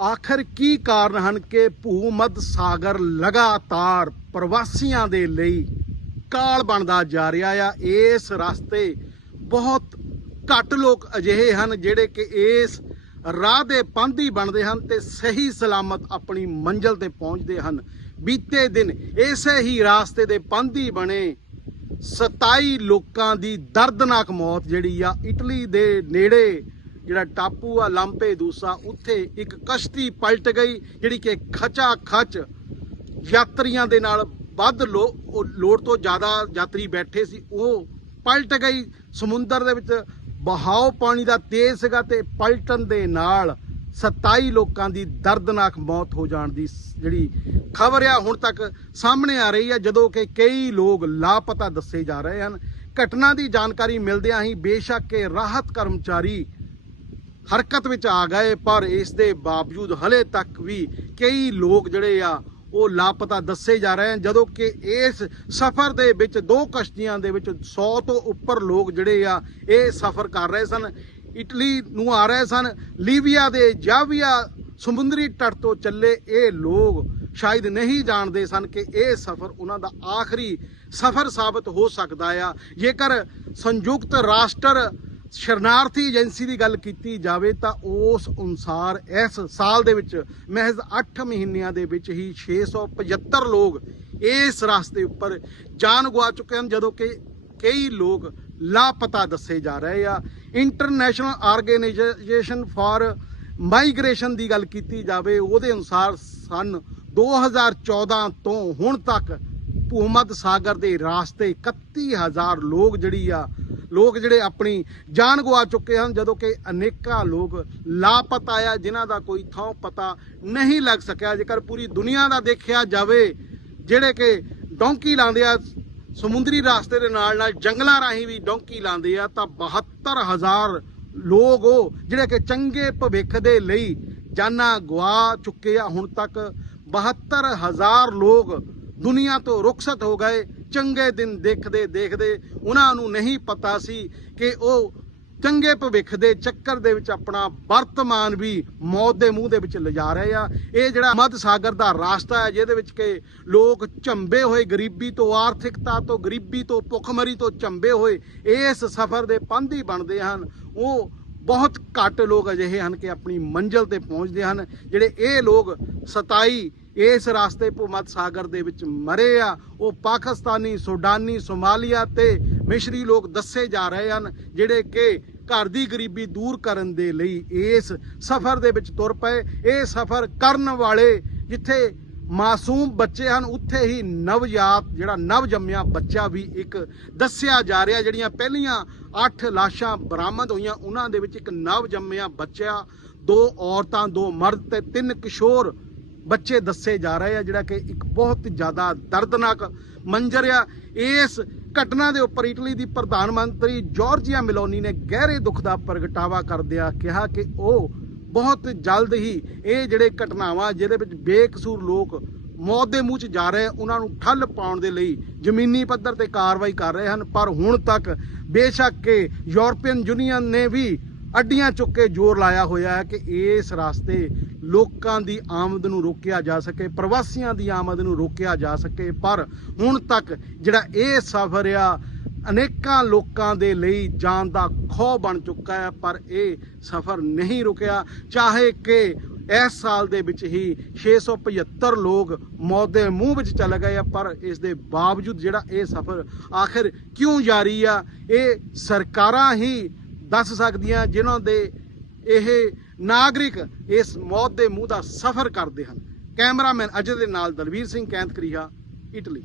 ਆਖਰ ਕੀ ਕਾਰਨ ਹਨ ਕਿ ਭੂਮੱਧ ਸਾਗਰ ਲਗਾਤਾਰ ਪ੍ਰਵਾਸੀਆਂ ਦੇ ਲਈ ਕਾਲ ਬਣਦਾ ਜਾ ਰਿਹਾ ਆ? ਇਸ ਰਸਤੇ ਬਹੁਤ ਘੱਟ ਲੋਕ ਅਜਿਹੇ ਹਨ ਜਿਹੜੇ ਕਿ ਇਸ ਰਾਹ ਦੇ ਪੰਧੀ ਬਣਦੇ ਹਨ ਤੇ ਸਹੀ ਸਲਾਮਤ ਆਪਣੀ ਮੰਜ਼ਲ ਤੇ ਪਹੁੰਚਦੇ ਹਨ। ਬੀਤੇ ਦਿਨ ਇਸੇ ਹੀ ਰਾਸਤੇ ਦੇ ਪੰਧੀ ਬਣੇ 27 ਲੋਕਾਂ ਦੀ ਦਰਦਨਾਕ ਮੌਤ ਜਿਹੜੀ ਆ ਇਟਲੀ ਦੇ ਨੇੜੇ ਜਿਹੜਾ ਟਾਪੂ ਆ ਲਾਂਪੇ ਦੂਸਾ, ਉੱਥੇ ਇੱਕ ਕਸ਼ਤੀ ਪਲਟ ਗਈ, ਜਿਹੜੀ ਕਿ ਖਚਾ ਖਚ ਯਾਤਰੀਆਂ ਦੇ ਨਾਲ ਵੱਧ ਲੋੜ ਤੋਂ ਜ਼ਿਆਦਾ ਯਾਤਰੀ ਬੈਠੇ ਸੀ, ਉਹ ਪਲਟ ਗਈ। ਸਮੁੰਦਰ ਦੇ ਵਿੱਚ ਬਹਾਓ ਪਾਣੀ ਦਾ ਤੇਜ਼ ਸੀਗਾ ਤੇ ਪਲਟਣ ਦੇ ਨਾਲ 27 ਲੋਕਾਂ ਦੀ ਦਰਦਨਾਕ ਮੌਤ ਹੋ ਜਾਣ ਦੀ ਜਿਹੜੀ ਖਬਰ ਆ ਹੁਣ ਤੱਕ ਸਾਹਮਣੇ ਆ ਰਹੀ ਹੈ ਜਦੋਂ ਕਿ ਕਈ ਲੋਕ ਲਾਪਤਾ ਦੱਸੇ ਜਾ ਰਹੇ ਹਨ। ਘਟਨਾ ਦੀ ਜਾਣਕਾਰੀ ਮਿਲਦਿਆਂ ਹੀ ਬੇਸ਼ੱਕ ਇਹ ਰਾਹਤ ਕਰਮਚਾਰੀ ਹਰਕਤ ਵਿੱਚ ਆ ਗਏ, ਪਰ ਇਸ ਦੇ ਬਾਵਜੂਦ ਹਲੇ ਤੱਕ ਵੀ ਕਈ ਲੋਕ ਜਿਹੜੇ ਆ, ਉਹ ਲਾਪਤਾ ਦੱਸੇ ਜਾ ਰਹੇ ਹਨ। ਜਦੋਂ ਕਿ ਇਸ ਸਫ਼ਰ ਦੇ ਵਿੱਚ, ਦੋ ਕਸ਼ਤੀਆਂ ਦੇ ਵਿੱਚ 100 ਤੋਂ ਉੱਪਰ ਲੋਕ ਜਿਹੜੇ ਆ, ਇਹ ਸਫ਼ਰ ਕਰ ਰਹੇ ਸਨ। ਇਟਲੀ ਨੂੰ ਆ ਰਹੇ ਸਨ, ਲੀਬੀਆ ਦੇ ਜਾਵੀਆ ਸਮੁੰਦਰੀ ਤੱਟ ਤੋਂ ਚੱਲੇ ਇਹ ਲੋਕ ਸ਼ਾਇਦ ਨਹੀਂ ਜਾਣਦੇ ਸਨ ਕਿ ਇਹ ਸਫ਼ਰ ਉਹਨਾਂ ਦਾ ਆਖਰੀ ਸਫ਼ਰ ਸਾਬਤ ਹੋ ਸਕਦਾ ਆ। ਜੇਕਰ ਸੰਯੁਕਤ ਰਾਸ਼ਟਰ ਸ਼ਰਨਾਰਥੀ ਏਜੰਸੀ ਦੀ ਗੱਲ ਕੀਤੀ ਜਾਵੇ ਤਾਂ ਉਸ ਅਨੁਸਾਰ ਇਸ ਸਾਲ ਦੇ ਵਿੱਚ ਮਹਿਜ਼ 8 ਮਹੀਨਿਆਂ ਦੇ ਵਿੱਚ ਹੀ 675 ਲੋਕ ਇਸ ਰਸਤੇ ਉੱਪਰ ਜਾਨ ਗਵਾ ਚੁੱਕੇ ਹਨ, ਜਦੋਂ ਕਿ ਕਈ ਲੋਕ ਲਾਪਤਾ ਦੱਸੇ ਜਾ ਰਹੇ ਆ। ਇੰਟਰਨੈਸ਼ਨਲ ਆਰਗੇਨਾਈਜੇਸ਼ਨ ਫਾਰ ਮਾਈਗ੍ਰੇਸ਼ਨ ਦੀ ਗੱਲ ਕੀਤੀ ਜਾਵੇ, ਉਹਦੇ ਅਨੁਸਾਰ ਸਨ 2014 ਤੋਂ ਹੁਣ ਤੱਕ ਭੂਮੱਧ ਸਾਗਰ ਦੇ ਰਾਸਤੇ 31000 ਲੋਕ ਜਿਹੜੀ ਆ ਲੋਕ ਜਿਹੜੇ ਆਪਣੀ ਜਾਨ ਗਵਾ ਚੁੱਕੇ ਹਨ, ਜਦੋਂ ਕਿ ਅਨੇਕਾਂ ਲੋਕ ਲਾਪਤਾ ਆ, ਜਿਨ੍ਹਾਂ ਦਾ ਕੋਈ ਥਾਂ ਪਤਾ ਨਹੀਂ ਲੱਗ ਸਕਿਆ। ਜੇਕਰ ਪੂਰੀ ਦੁਨੀਆ ਦਾ ਦੇਖਿਆ ਜਾਵੇ, ਜਿਹੜੇ ਕਿ ਡੌਂਕੀ ਲਾਉਂਦੇ ਆ, ਸਮੁੰਦਰੀ ਰਾਸਤੇ ਦੇ ਨਾਲ ਨਾਲ ਜੰਗਲਾਂ ਰਾਹੀਂ ਵੀ ਡੌਂਕੀ ਲਾਉਂਦੇ ਆ, ਤਾਂ 72000 ਲੋਕ ਉਹ ਜਿਹੜੇ ਕਿ ਚੰਗੇ ਭਵਿੱਖ ਦੇ ਲਈ ਜਾਨਾਂ ਗਵਾ ਚੁੱਕੇ ਆ। ਹੁਣ ਤੱਕ 72000 ਲੋਕ ਦੁਨੀਆ ਤੋਂ ਰੁਖਸਤ ਹੋ ਗਏ। ਚੰਗੇ ਦਿਨ ਦੇਖਦੇ ਦੇਖਦੇ ਉਹਨਾਂ ਨੂੰ ਨਹੀਂ ਪਤਾ ਸੀ ਕਿ ਉਹ ਚੰਗੇ ਭਵਿੱਖ ਦੇ ਚੱਕਰ ਦੇ ਵਿੱਚ ਆਪਣਾ ਵਰਤਮਾਨ ਵੀ ਮੌਤ ਦੇ ਮੂੰਹ ਦੇ ਵਿੱਚ ਲਿਜਾ ਰਹੇ ਆ। ਇਹ ਜਿਹੜਾ ਮੱਧ ਸਾਗਰ ਦਾ ਰਾਸਤਾ ਹੈ, ਜਿਹਦੇ ਵਿੱਚ ਕਿ ਲੋਕ ਝੰਬੇ ਹੋਏ ਗਰੀਬੀ ਤੋਂ ਆਰਥਿਕਤਾ ਤੋਂ, ਗਰੀਬੀ ਤੋਂ ਭੁੱਖਮਰੀ ਤੋਂ ਝੰਬੇ ਹੋਏ ਇਸ ਸਫ਼ਰ ਦੇ ਪੰਧੀ ਬਣਦੇ ਹਨ। ਉਹ ਬਹੁਤ ਘੱਟ ਲੋਕ ਅਜਿਹੇ ਹਨ ਕਿ ਆਪਣੀ ਮੰਜ਼ਲ ਤੇ ਪਹੁੰਚਦੇ ਹਨ, ਜਿਹੜੇ ਇਹ ਲੋਕ 27 ਇਸ ਰਾਸਤੇ ਭੂਮੱਧ ਸਾਗਰ ਦੇ ਵਿੱਚ ਮਰੇ ਆ। ਉਹ ਪਾਕਿਸਤਾਨੀ, ਸੁਡਾਨੀ, ਸੋਮਾਲੀਆ ਤੇ ਮਿਸ਼ਰੀ ਲੋਕ ਦੱਸੇ ਜਾ ਰਹੇ ਹਨ, ਜਿਹੜੇ ਕਿ ਘਰ ਦੀ ਗਰੀਬੀ ਦੂਰ ਕਰਨ ਦੇ ਲਈ ਇਸ ਸਫ਼ਰ ਦੇ ਵਿੱਚ ਤੁਰ ਪਏ। ਇਹ ਸਫ਼ਰ ਕਰਨ ਵਾਲੇ ਜਿੱਥੇ ਮਾਸੂਮ ਬੱਚੇ ਹਨ, ਉੱਥੇ ਹੀ ਨਵਜਾਤ, ਜਿਹੜਾ ਨਵ ਜੰਮਿਆ ਬੱਚਾ ਵੀ ਇੱਕ ਦੱਸਿਆ ਜਾ ਰਿਹਾ। ਜਿਹੜੀਆਂ ਪਹਿਲੀਆਂ 8 ਲਾਸ਼ਾਂ ਬਰਾਮਦ ਹੋਈਆਂ, ਉਹਨਾਂ ਦੇ ਵਿੱਚ ਇੱਕ ਨਵ ਜੰਮਿਆ ਬੱਚਾ, ਦੋ ਔਰਤਾਂ, ਦੋ ਮਰਦ ਤੇ ਤਿੰਨ ਕਿਸ਼ੋਰ ਬੱਚੇ ਦੱਸੇ ਜਾ ਰਹੇ ਆ ਜਿਹੜਾ ਕਿ ਇੱਕ ਬਹੁਤ ਜ਼ਿਆਦਾ ਦਰਦਨਾਕ ਮੰਜ਼ਰ ਆ। ਇਸ ਘਟਨਾ ਦੇ ਉੱਪਰ ਇਟਲੀ ਦੀ ਪ੍ਰਧਾਨ ਮੰਤਰੀ ਜਾਰਜੀਆ ਮਿਲੋਨੀ ਨੇ ਗਹਿਰੇ ਦੁੱਖ ਦਾ ਪ੍ਰਗਟਾਵਾ ਕਰਦਿਆਂ ਕਿਹਾ ਕਿ ਉਹ ਬਹੁਤ ਜਲਦ ਹੀ ਇਹ ਜਿਹੜੇ ਘਟਨਾਵਾਂ ਜਿਹਦੇ ਵਿੱਚ ਬੇਕਸੂਰ ਲੋਕ ਮੌਤ ਦੇ ਮੂੰਹ 'ਚ ਜਾ ਰਹੇ ਆ, ਉਹਨਾਂ ਨੂੰ ਠੱਲ ਪਾਉਣ ਦੇ ਲਈ ਜ਼ਮੀਨੀ ਪੱਧਰ ਤੇ ਕਾਰਵਾਈ ਕਰ ਰਹੇ ਹਨ। ਪਰ ਹੁਣ ਤੱਕ ਬੇਸ਼ੱਕ ਕਿ ਯੂਰਪੀਅਨ ਯੂਨੀਅਨ ਨੇ ਵੀ ਅੱਡੀਆਂ ਚੁੱਕ ਕੇ ਜ਼ੋਰ ਲਾਇਆ ਹੋਇਆ ਹੈ ਕਿ ਇਸ ਰਸਤੇ ਲੋਕਾਂ ਦੀ ਆਮਦ ਨੂੰ ਰੋਕਿਆ ਜਾ ਸਕੇ, ਪ੍ਰਵਾਸੀਆਂ ਦੀ ਆਮਦ ਨੂੰ ਰੋਕਿਆ ਜਾ ਸਕੇ। ਪਰ ਹੁਣ ਤੱਕ ਜਿਹੜਾ ਇਹ ਸਫ਼ਰ ਆ, ਅਨੇਕਾਂ ਲੋਕਾਂ ਦੇ ਲਈ ਜਾਨ ਦਾ ਖੋਹ ਬਣ ਚੁੱਕਾ ਹੈ, ਪਰ ਇਹ ਸਫ਼ਰ ਨਹੀਂ ਰੁਕਿਆ। ਚਾਹੇ ਕਿ ਇਸ ਸਾਲ ਦੇ ਵਿੱਚ ਹੀ 675 ਲੋਕ ਮੌਤ ਦੇ ਮੂੰਹ ਵਿੱਚ ਚਲੇ ਗਏ ਆ, ਪਰ ਇਸ ਦੇ ਬਾਵਜੂਦ ਜਿਹੜਾ ਇਹ ਸਫ਼ਰ ਆਖਿਰ ਕਿਉਂ ਜਾਰੀ ਆ, ਇਹ ਸਰਕਾਰਾਂ ਹੀ ਦੱਸ ਸਕਦੀਆਂ ਜਿਨ੍ਹਾਂ ਦੇ ਇਹ ਨਾਗਰਿਕ ਇਸ ਮੌਤ ਦੇ ਮੂੰਹ ਦਾ ਸਫ਼ਰ ਕਰਦੇ ਹਨ। ਕੈਮਰਾਮੈਨ ਅਜੇ ਦੇ ਨਾਲ ਦਲਵੀਰ ਸਿੰਘ, ਕੈਂਤ ਕਰੀਹਾ, ਇਟਲੀ।